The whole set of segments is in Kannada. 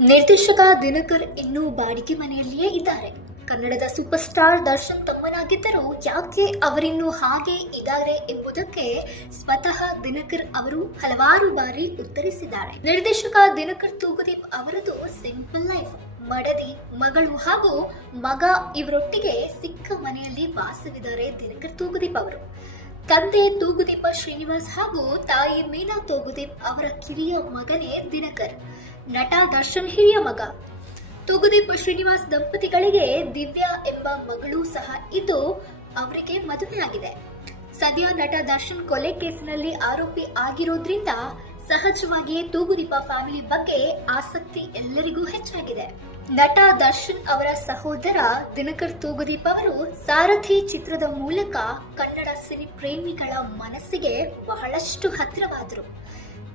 ನಿರ್ದೇಶಕ ದಿನಕರ್ ಇನ್ನೂ ಬಾಡಿಗೆ ಮನೆಯಲ್ಲಿಯೇ ಇದ್ದಾರೆ. ಕನ್ನಡದ ಸೂಪರ್ ಸ್ಟಾರ್ ದರ್ಶನ್ ತಮ್ಮನಾಗಿದ್ದರೂ ಯಾಕೆ ಅವರಿನ್ನೂ ಹಾಗೆ ಇದ್ದಾರೆ ಎಂಬುದಕ್ಕೆ ಸ್ವತಃ ದಿನಕರ್ ಅವರು ಹಲವಾರು ಬಾರಿ ಉತ್ತರಿಸಿದ್ದಾರೆ. ನಿರ್ದೇಶಕ ದಿನಕರ್ ತೂಗುದೀಪ್ ಅವರದು ಸಿಂಪಲ್ ಲೈಫ್. ಮಡದಿ, ಮಗಳು ಹಾಗೂ ಮಗ ಇವರೊಟ್ಟಿಗೆ ಸಿಕ್ಕ ಮನೆಯಲ್ಲಿ ವಾಸವಿದ್ದಾರೆ ದಿನಕರ್ ತೂಗುದೀಪ್ ಅವರು. ತಂದೆ ತೂಗುದೀಪ ಶ್ರೀನಿವಾಸ್ ಹಾಗೂ ತಾಯಿ ಮೀನಾ ತೂಗುದೀಪ್ ಅವರ ಕಿರಿಯ ಮಗನೇ ದಿನಕರ್. ನಟ ದರ್ಶನ್ ಹಿರಿಯ ಮಗ. ತೂಗುದೀಪ ಶ್ರೀನಿವಾಸ್ ದಂಪತಿಗಳಿಗೆ ದಿವ್ಯಾ ಎಂಬ ಮಗಳು ಸಹ ಇದ್ದು ಅವರಿಗೆ ಮದುವೆಯಾಗಿದೆ. ಸದ್ಯ ನಟ ದರ್ಶನ್ ಕೊಲೆ ಕೇಸಿನಲ್ಲಿ ಆರೋಪಿ ಆಗಿರೋದ್ರಿಂದ ಸಹಜವಾಗಿಯೇ ತೂಗುದೀಪ ಫ್ಯಾಮಿಲಿ ಬಗ್ಗೆ ಆಸಕ್ತಿ ಎಲ್ಲರಿಗೂ ಹೆಚ್ಚಾಗಿದೆ. ನಟ ದರ್ಶನ್ ಅವರ ಸಹೋದರ ದಿನಕರ್ ತೂಗುದೀಪ್ ಅವರು ಸಾರಥಿ ಚಿತ್ರದ ಮೂಲಕ ಕನ್ನಡ ಸಿನಿ ಪ್ರೇಮಿಗಳ ಮನಸ್ಸಿಗೆ ಬಹಳಷ್ಟು ಹತ್ತಿರವಾದರು.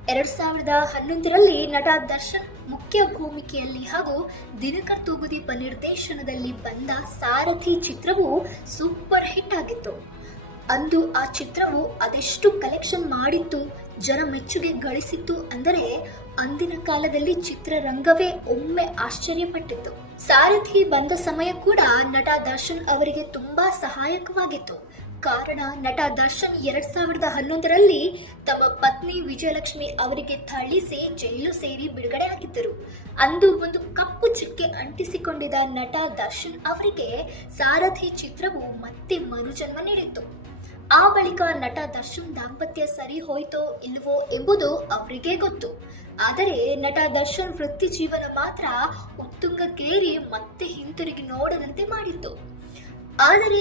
ಎರಡ್ ಸಾವಿರದ ಹನ್ನೊಂದರಲ್ಲಿ ನಟ ದರ್ಶನ್ ಮುಖ್ಯ ಭೂಮಿಕೆಯಲ್ಲಿ ಹಾಗೂ ದಿನಕರ್ ತೂಗುದೀಪ ನಿರ್ದೇಶನದಲ್ಲಿ ಬಂದ ಸಾರಥಿ ಚಿತ್ರವು ಸೂಪರ್ ಹಿಟ್ ಆಗಿತ್ತು. ಅಂದು ಆ ಚಿತ್ರವು ಅದೆಷ್ಟು ಕಲೆಕ್ಷನ್ ಮಾಡಿತ್ತು, ಜನ ಮೆಚ್ಚುಗೆ ಗಳಿಸಿತ್ತು ಅಂದರೆ ಅಂದಿನ ಕಾಲದಲ್ಲಿ ಚಿತ್ರರಂಗವೇ ಒಮ್ಮೆ ಆಶ್ಚರ್ಯಪಟ್ಟಿತ್ತು. ಸಾರಥಿ ಬಂದ ಸಮಯ ಕೂಡ ನಟ ದರ್ಶನ್ ಅವರಿಗೆ ತುಂಬಾ ಸಹಾಯಕವಾಗಿತ್ತು. ಕಾರಣ, ನಟ ದರ್ಶನ್ ಎರಡ್ ಸಾವಿರದ ಹನ್ನೊಂದರಲ್ಲಿ ತಮ್ಮ ಪತ್ನಿ ವಿಜಯಲಕ್ಷ್ಮಿ ಅವರಿಗೆ ಥಳಿಸಿ ಜೈಲು ಸೇರಿ ಬಿಡುಗಡೆ ಆಗಿದ್ದರು. ಅಂದು ಒಂದು ಕಪ್ಪು ಚುಕ್ಕೆ ಅಂಟಿಸಿಕೊಂಡಿದ್ದ ನಟ ದರ್ಶನ್ ಅವರಿಗೆ ಸಾರಥಿ ಚಿತ್ರವು ಮತ್ತೆ ಮರುಜನ್ಮ ನೀಡಿತ್ತು. ಆ ಬಳಿಕ ನಟ ದರ್ಶನ್ ದಾಂಪತ್ಯ ಸರಿ ಹೋಯ್ತೋ ಇಲ್ವೋ ಎಂಬುದು ಅವರಿಗೆ ಗೊತ್ತು. ಆದರೆ ನಟ ದರ್ಶನ್ ವೃತ್ತಿ ಜೀವನ ಮಾತ್ರ ಉತ್ತುಂಗಕ್ಕೇರಿ ಮತ್ತೆ ಹಿಂತಿರುಗಿ ನೋಡದಂತೆ ಮಾಡಿತ್ತು ಆದರೆ